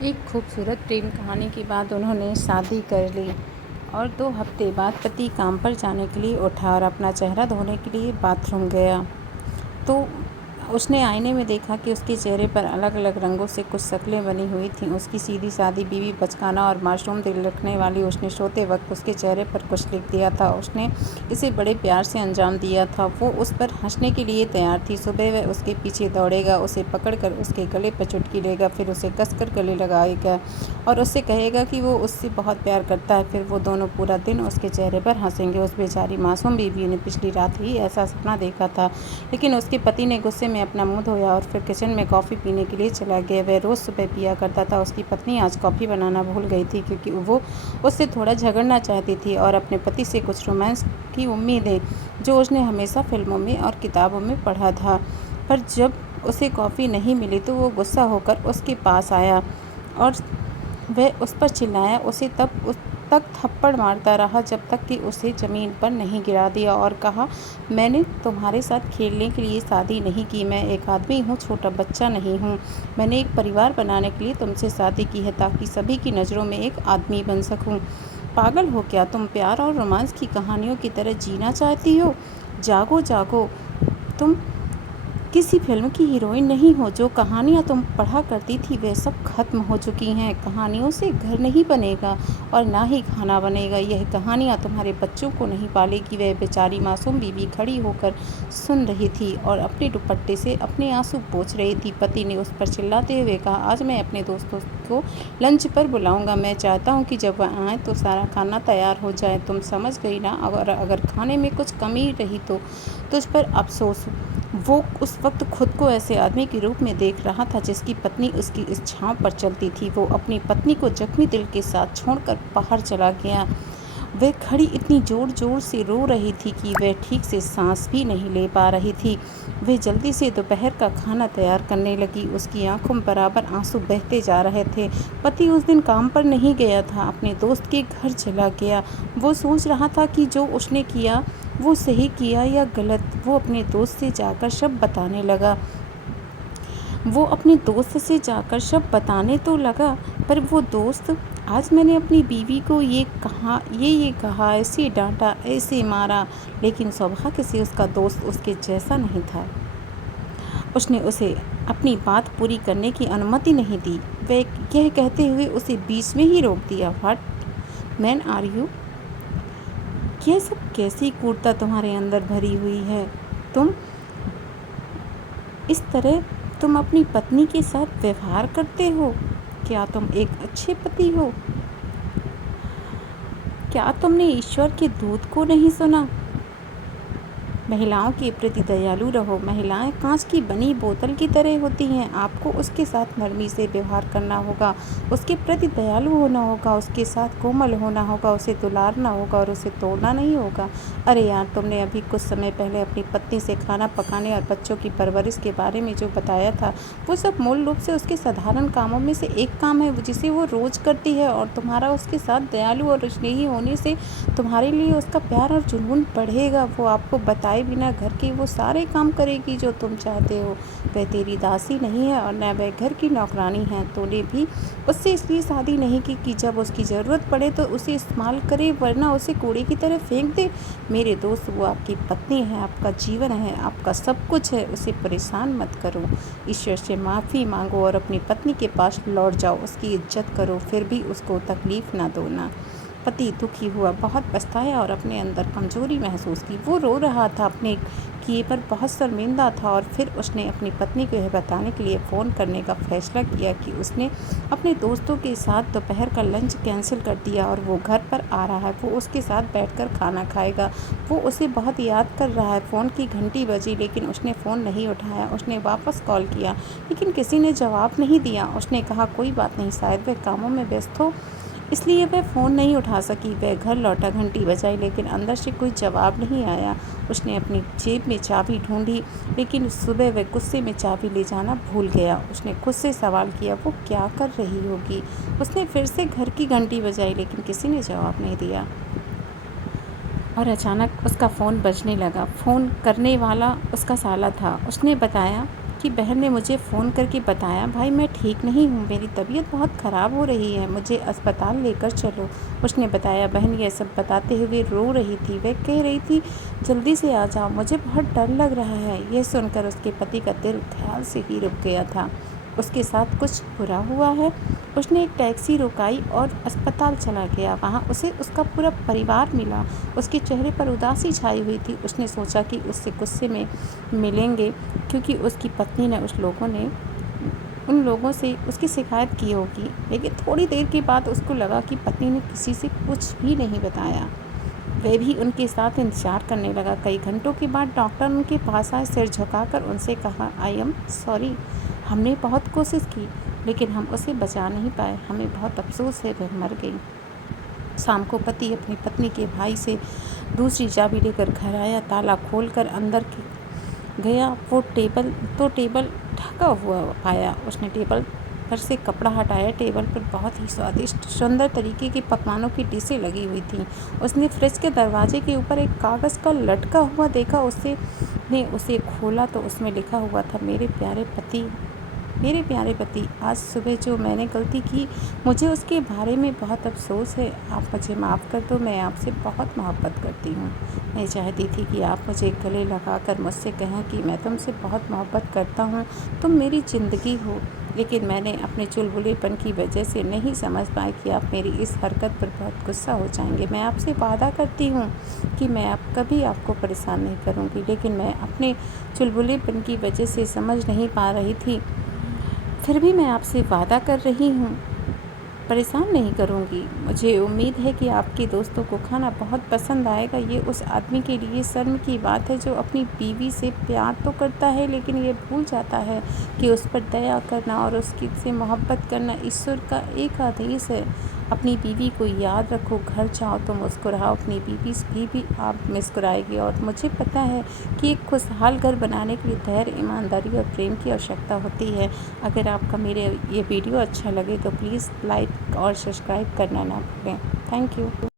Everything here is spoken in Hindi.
एक खूबसूरत प्रेम कहानी के बाद उन्होंने शादी कर ली और 2 हफ्ते बाद पति काम पर जाने के लिए उठा और अपना चेहरा धोने के लिए बाथरूम गया तो उसने आईने में देखा कि उसके चेहरे पर अलग अलग रंगों से कुछ शक्लें बनी हुई थीं। उसकी सीधी सादी बीवी बचकाना और मासूम दिल रखने वाली उसने सोते वक्त उसके चेहरे पर कुछ लिख दिया था। उसने इसे बड़े प्यार से अंजाम दिया था। वो उस पर हंसने के लिए तैयार थी। सुबह वह उसके पीछे दौड़ेगा, उसे पकड़कर उसके गले पर चुटकी लेगा, फिर उसे कसकर गले लगाएगा और उससे कहेगा कि वो उससे बहुत प्यार करता है। फिर वो दोनों पूरा दिन उसके चेहरे पर हंसेंगे। उस बेचारी मासूम बीवी ने पिछली रात ही ऐसा सपना देखा था, लेकिन उसके पति ने गुस्से में अपना मुंह धोया और फिर किचन में कॉफ़ी पीने के लिए चला गया। वह रोज़ सुबह पिया करता था। उसकी पत्नी आज कॉफ़ी बनाना भूल गई थी क्योंकि वो उससे थोड़ा झगड़ना चाहती थी और अपने पति से कुछ रोमांस की उम्मीदें, जो उसने हमेशा फिल्मों में और किताबों में पढ़ा था। पर जब उसे कॉफ़ी नहीं मिली तो वो गुस्सा होकर उसके पास आया और वह उस पर चिल्लाया। उसे तब तक थप्पड़ मारता रहा जब तक कि उसे ज़मीन पर नहीं गिरा दिया और कहा, मैंने तुम्हारे साथ खेलने के लिए शादी नहीं की। मैं एक आदमी हूँ, छोटा बच्चा नहीं हूँ। मैंने एक परिवार बनाने के लिए तुमसे शादी की है ताकि सभी की नज़रों में एक आदमी बन सकूँ। पागल हो क्या तुम? प्यार और रोमांस की कहानियों की तरह जीना चाहती हो? जागो जागो। तुम किसी फिल्म की हीरोइन नहीं हो। जो कहानियाँ तुम पढ़ा करती थी वे सब खत्म हो चुकी हैं। कहानियों से घर नहीं बनेगा और ना ही खाना बनेगा। यह कहानियाँ तुम्हारे बच्चों को नहीं पालेगी। वह बेचारी मासूम बीवी खड़ी होकर सुन रही थी और अपने दुपट्टे से अपने आंसू पोंछ रही थी। पति ने उस पर चिल्लाते हुए कहा, आज मैं अपने दोस्तों को लंच पर बुलाऊंगा। मैं चाहता हूँ कि जब वह आए तो सारा खाना तैयार हो जाए। तुम समझ गई ना? अगर खाने में कुछ कमी रही तो तुझ पर अफसोस। वो उस वक्त खुद को ऐसे आदमी के रूप में देख रहा था जिसकी पत्नी उसकी इच्छाओं पर चलती थी। वो अपनी पत्नी को जख्मी दिल के साथ छोड़कर बाहर चला गया। वह खड़ी इतनी जोर जोर से रो रही थी कि वह ठीक से सांस भी नहीं ले पा रही थी। वह जल्दी से दोपहर का खाना तैयार करने लगी। उसकी आंखों में बराबर आंसू बहते जा रहे थे। पति उस दिन काम पर नहीं गया था, अपने दोस्त के घर चला गया। वो सोच रहा था कि जो उसने किया वो सही किया या गलत। वो अपने दोस्त से जाकर सब बताने लगा। वो अपने दोस्त से जाकर सब बताने तो लगा, पर वो दोस्त, आज मैंने अपनी बीवी को ये कहा, ऐसे डांटा, ऐसे मारा, लेकिन सौभाग्य से उसका दोस्त उसके जैसा नहीं था। उसने उसे अपनी बात पूरी करने की अनुमति नहीं दी। वह यह कहते हुए उसे बीच में ही रोक दिया, व्हाट मैन आर यू? यह सब कैसी क्रूरता तुम्हारे अंदर भरी हुई है? इस तरह तुम अपनी पत्नी के साथ व्यवहार करते हो? क्या तुम एक अच्छे पति हो? क्या तुमने ईश्वर के दूत को नहीं सुना? महिलाओं के प्रति दयालु रहो। महिलाएं कांच की बनी बोतल की तरह होती हैं। आपको उसके साथ नरमी से व्यवहार करना होगा, उसके प्रति दयालु होना होगा, उसके साथ कोमल होना होगा, उसे दुलारना होगा और उसे तोड़ना नहीं होगा। अरे यार, तुमने अभी कुछ समय पहले अपनी पत्नी से खाना पकाने और बच्चों की परवरिश के बारे में जो बताया था, वो सब मूल रूप से उसके साधारण कामों में से एक काम है जिसे वो रोज़ करती है। और तुम्हारा उसके साथ दयालु और स्नेही होने से तुम्हारे लिए उसका प्यार और जुनून बढ़ेगा। वो आपको बताए बिना घर के वो सारे काम करेगी जो तुम चाहते हो। वह तेरी दासी नहीं है और न वह घर की नौकरानी है। तूने भी उससे इसलिए शादी नहीं की कि जब उसकी ज़रूरत पड़े तो उसे इस्तेमाल करे, वरना उसे कूड़े की तरह फेंक दे। मेरे दोस्त, वो आपकी पत्नी है, आपका जीवन है, आपका सब कुछ है। उसे परेशान मत करो। ईश्वर से माफ़ी मांगो और अपनी पत्नी के पास लौट जाओ। उसकी इज्जत करो, फिर भी उसको तकलीफ़ ना दो ना। पति दुखी हुआ, बहुत पछताया और अपने अंदर कमजोरी महसूस की। वो रो रहा था, अपने किए पर बहुत शर्मिंदा था। और फिर उसने अपनी पत्नी को यह बताने के लिए फ़ोन करने का फैसला किया कि उसने अपने दोस्तों के साथ दोपहर का लंच कैंसिल कर दिया और वो घर पर आ रहा है। वो उसके साथ बैठकर खाना खाएगा। वो उसे बहुत याद कर रहा है। फ़ोन की घंटी बजी, लेकिन उसने फ़ोन नहीं उठाया। उसने वापस कॉल किया, लेकिन किसी ने जवाब नहीं दिया। उसने कहा, कोई बात नहीं, शायद वह कामों में व्यस्त हो, इसलिए वह फ़ोन नहीं उठा सकी। वह घर लौटा, घंटी बजाई, लेकिन अंदर से कोई जवाब नहीं आया। उसने अपनी जेब में चाबी ढूंढी, लेकिन सुबह वह गुस्से में चाबी ले जाना भूल गया। उसने खुद से सवाल किया, वो क्या कर रही होगी? उसने फिर से घर की घंटी बजाई, लेकिन किसी ने जवाब नहीं दिया। और अचानक उसका फ़ोन बजने लगा। फ़ोन करने वाला उसका साला था। उसने बताया, कि बहन ने मुझे फ़ोन करके बताया, भाई मैं ठीक नहीं हूँ, मेरी तबीयत बहुत ख़राब हो रही है, मुझे अस्पताल लेकर चलो। उसने बताया। बहन यह सब बताते हुए रो रही थी। वह कह रही थी, जल्दी से आ जाओ, मुझे बहुत डर लग रहा है। यह सुनकर उसके पति का दिल ख़्याल से ही रुक गया था। उसके साथ कुछ बुरा हुआ है। उसने एक टैक्सी रुकाई और अस्पताल चला गया। वहाँ उसे उसका पूरा परिवार मिला। उसके चेहरे पर उदासी छाई हुई थी। उसने सोचा कि उससे गुस्से में मिलेंगे, क्योंकि उसकी पत्नी ने उन लोगों से उसकी शिकायत की होगी। लेकिन थोड़ी देर के बाद उसको लगा कि पत्नी ने किसी से कुछ भी नहीं बताया। वह भी उनके साथ इंतज़ार करने लगा। कई घंटों के बाद डॉक्टर उनके पास आए। सिर झुकाकर उनसे कहा, आई एम सॉरी, हमने बहुत कोशिश की लेकिन हम उसे बचा नहीं पाए। हमें बहुत अफसोस है, वह मर गई। शाम को पति अपनी पत्नी के भाई से दूसरी चाबी लेकर घर आया। ताला खोलकर अंदर गया। वो टेबल ढका हुआ पाया। उसने टेबल पर से कपड़ा हटाया। टेबल पर बहुत ही स्वादिष्ट सुंदर तरीके की पकवानों की डिशें लगी हुई थीं। उसने फ्रिज के दरवाजे के ऊपर एक कागज़ का लटका हुआ देखा। उसने उसे खोला तो उसमें लिखा हुआ था, मेरे प्यारे पति, आज सुबह जो मैंने गलती की, मुझे उसके बारे में बहुत अफसोस है। आप मुझे माफ़ कर दो, मैं आपसे बहुत मोहब्बत करती हूँ। मैं चाहती थी कि आप मुझे गले लगाकर मुझसे कहें कि मैं तुमसे बहुत मोहब्बत करता हूँ, तुम मेरी ज़िंदगी हो। लेकिन मैंने अपने चुलबुलेपन की वजह से नहीं समझ पाई कि आप मेरी इस हरकत पर बहुत गुस्सा हो जाएंगे। मैं आपसे वादा करती हूँ कि मैं कभी आपको परेशान नहीं करूँगी, लेकिन मैं अपने चुलबुलेपन की वजह से समझ नहीं पा रही थी। फिर भी मैं आपसे वादा कर रही हूँ, परेशान नहीं करूँगी। मुझे उम्मीद है कि आपके दोस्तों को खाना बहुत पसंद आएगा। ये उस आदमी के लिए शर्म की बात है जो अपनी बीवी से प्यार तो करता है, लेकिन ये भूल जाता है कि उस पर दया करना और उसकी से मोहब्बत करना ईश्वर का एक आदेश है। अपनी बीवी को याद रखो। घर जाओ तो मुस्कुराओ, अपनी बीवी भी आप मुस्कुराएगी। और मुझे पता है कि एक खुशहाल घर बनाने के लिए धैर्य, ईमानदारी और प्रेम की आवश्यकता होती है। अगर आपका मेरे ये वीडियो अच्छा लगे तो प्लीज़ लाइक और सब्सक्राइब करना ना भूलें। Thank you.